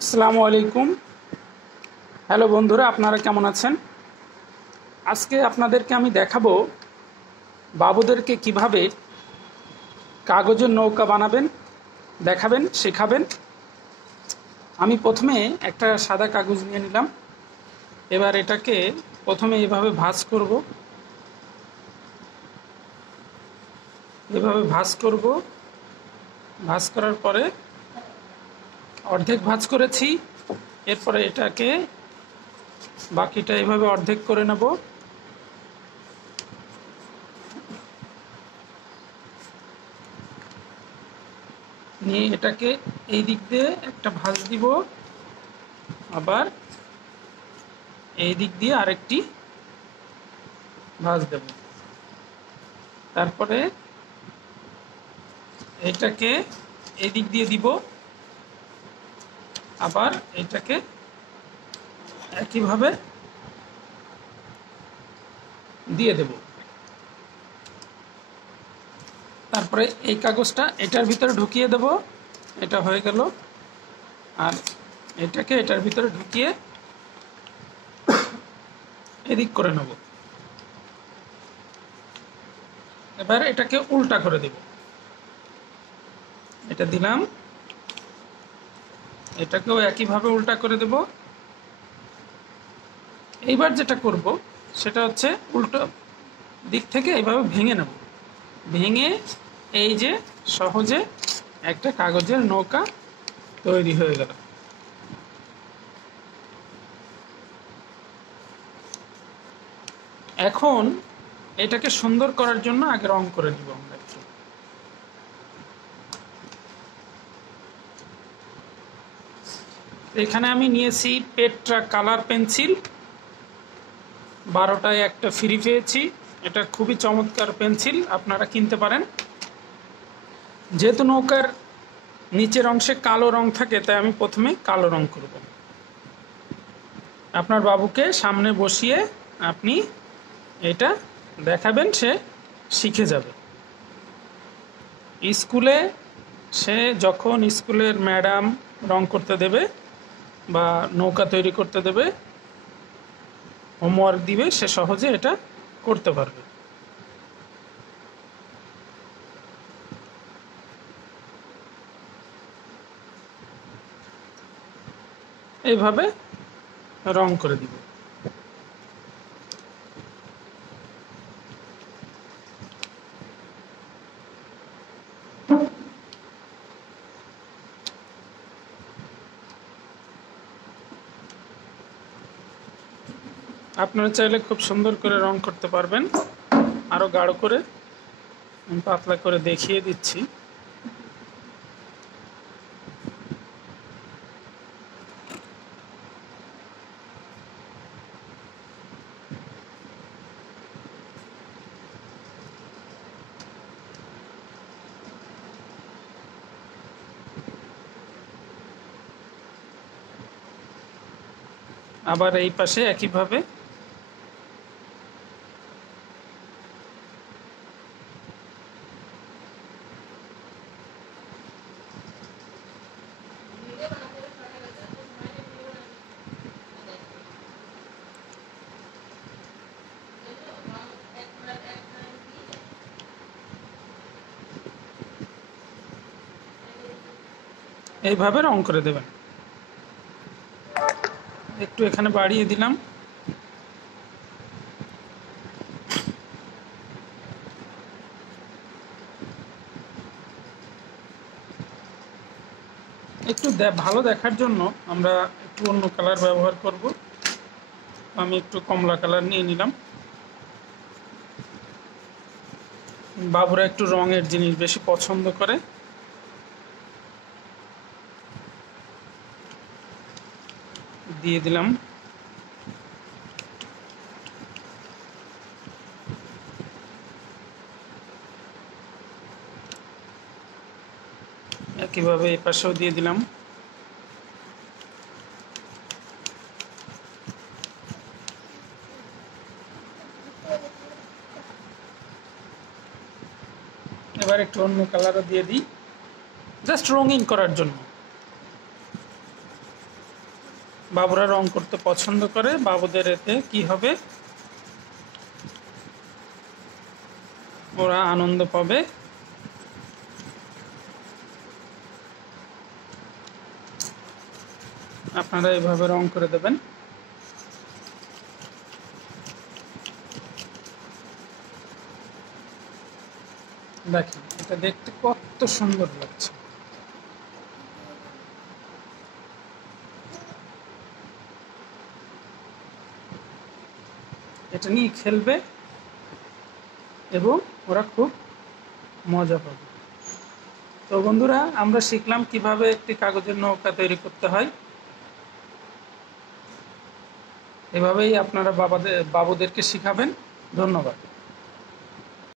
আসসালামু আলাইকুম। হ্যালো বন্ধুরা, আপনারা কেমন আছেন? আজকে আপনাদেরকে আমি দেখাবো বাবুদেরকে কিভাবে কাগজের নৌকা বানাবেন, দেখাবেন, শেখাবেন। আমি প্রথমে একটা সাদা কাগজ নিয়ে নিলাম। এবার এটাকে প্রথমে এভাবে ভাঁজ করব, এভাবে ভাঁজ করব। ভাঁজ করার পরে অর্ধেক ভাঁজ করেছি। এরপরে এটাকে বাকিটা এভাবে অর্ধেক করে নেব। নিয়ে এটাকে এই দিক দিয়ে একটা ভাঁজ দিব, আবার এই দিক দিয়ে আরেকটি ভাঁজ দেব। তারপরে এটাকে এই দিক দিয়ে দিব, আবার এটাকে একইভাবে দিয়ে দেব। তারপরে এই কাগজটা এটার ভিতরে ঢুকিয়ে দেব। এটা হয়ে গেল। আর এটাকে এটার ভিতরে ঢুকিয়ে এদিক করে নেব। এবার এটাকে উল্টা করে দেব। এটা দিলাম, এটাকেও একইভাবে উল্টা করে দেব। এইবার যেটা করব সেটা হচ্ছে উল্টো দিক থেকে এইভাবে ভেঙে নেব। ভেঙে এই যে সহজে একটা কাগজের নৌকা তৈরি হয়ে গেল। এখন এটাকে সুন্দর করার জন্য আগে রং করে দিব আমরা একটু। এখানে আমি নিয়েছি পেট্রা কালার পেন্সিল। 12টায় একটা ফ্রি পেয়েছি। এটা খুবই চমৎকার পেন্সিল, আপনারা কিনতে পারেন। যেহেতু নৌকার নিচের অংশে কালো রং থাকে, তাই আমি প্রথমে কালো রং করব। আপনার বাবুকে সামনে বসিয়ে আপনি এটা দেখাবেন, সে শিখে যাবে। স্কুলে সে যখন স্কুলের ম্যাডাম রং করতে দেবে বা নৌকা তৈরি করতে দেবে, হোমওয়ার্ক দিবে, সে সহজে এটা করতে পারবে। এইভাবে রং করে দিব। আপনারা চাইলে খুব সুন্দর করে রং করতে পারবেন, আরও গাঢ় করে। আমি পাতলা করে দেখিয়ে দিচ্ছি। আবার এই পাশে একইভাবে। এইভাবে রং করে দেবেন। একটু এখানে বাড়িয়ে দিলাম। একটু ভালো দেখার জন্য আমরা একটু অন্য কালার ব্যবহার করব। আমি একটু কমলা কালার নিয়ে নিলাম। বাবুরা একটু রঙের জিনিস বেশি পছন্দ করে। দিয়ে দিলাম। একইভাবে এই পাশেও দিয়ে দিলাম। এবার একটু অন্য কালারও দিয়ে দিই, জাস্ট রঙিন করার জন্য। বাবুরা রং করতে পছন্দ করে, বাবুদের এতে কি হবে, ওরা আনন্দ পাবে। আপনারা এভাবে রং করে দেবেন। দেখেন এটা দেখতে কত সুন্দর লাগছে। এটা নিয়ে খেলবে এবং ওরা খুব মজা পাবে। তো বন্ধুরা, আমরা শিখলাম কিভাবে একটি কাগজের নৌকা তৈরি করতে হয়। এভাবেই আপনারা বাবুদেরকে শিখাবেন। ধন্যবাদ।